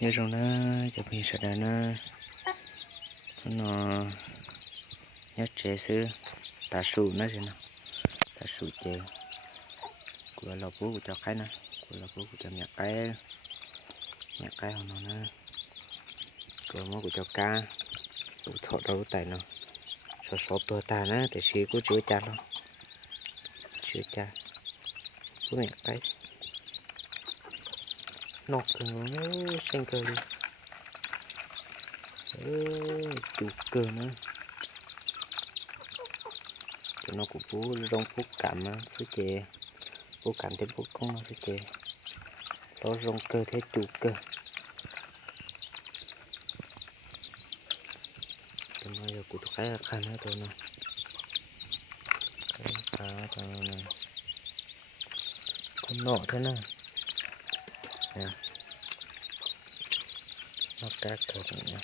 như trong nó chụp hình sạch nó nhất chế sư ta sụ nó gì nào ta sụ chế của lò bố của cho cái này của lò bố của cho nhà cái họ nó của món của cho cá của thọ đâu tại nó sốตัวตานะแต่ชีก็ช่วยจัดเนาะช่วยจัดพวกนี้ไปนกถึงเส้นเกลือจุกเกลือนะแต่นกกูปูลงปุกกำนะซื้อเจปุกกำเต็มปุกกงนะซื้อเจเราลงเกลือเทจุกเกลือทำไมกูต้องใช้ขันนะตัวนั้นขาตัวนั้นคนนอกเท่านั้นเนี่ยนอกจากเกิดเนี่ย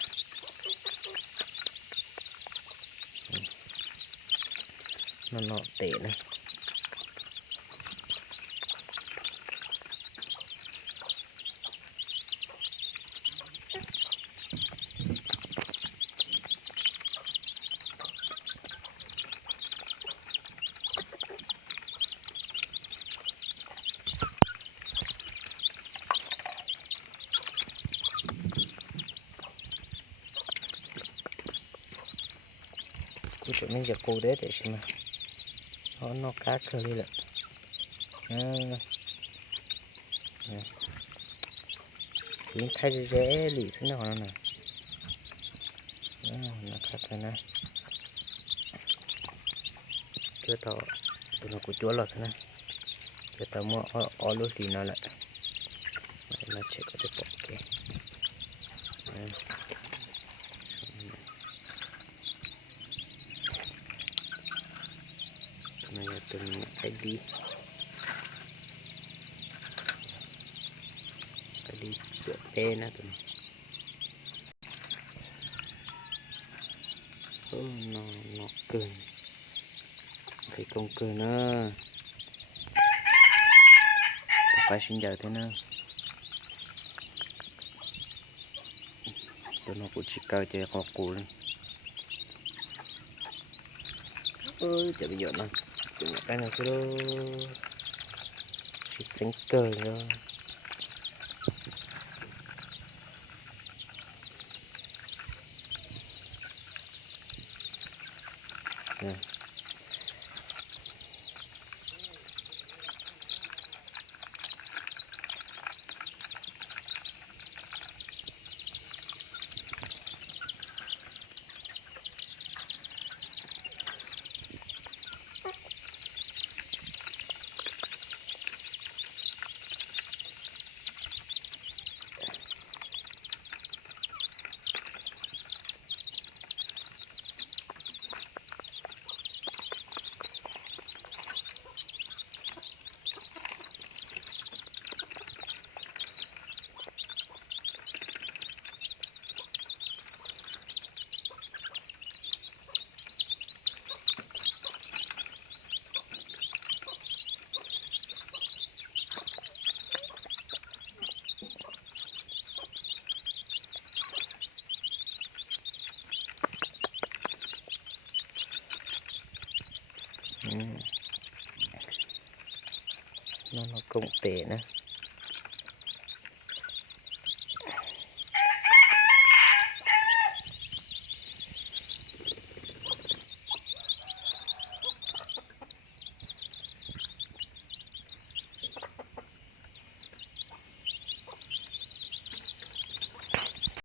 มันนอกเตะนะกูจะไม่จะกูได้แต่ใช่ไหมเพราะนอกกัดเคยเลยแหละถึงไทยจะเจ๊หลีสักหน่อยนะนะครับนะเจ้าต่อตัวเรากูจั่วหลอดนะเจ้าต่อมั่วอ้อลูกดีนั่นแหละมาเช็คก็จะปกเกมันจะเป็นไอดีเสือเต้นะตัวนี้nó cười thấy công cười nữa phải xin giờ thế nữa tụi nó cũng chỉ cao chơi khó cù lên ơi bây giờ nó cái này cái đó chỉ tránh cười thôi nè nó cũng tệ nữa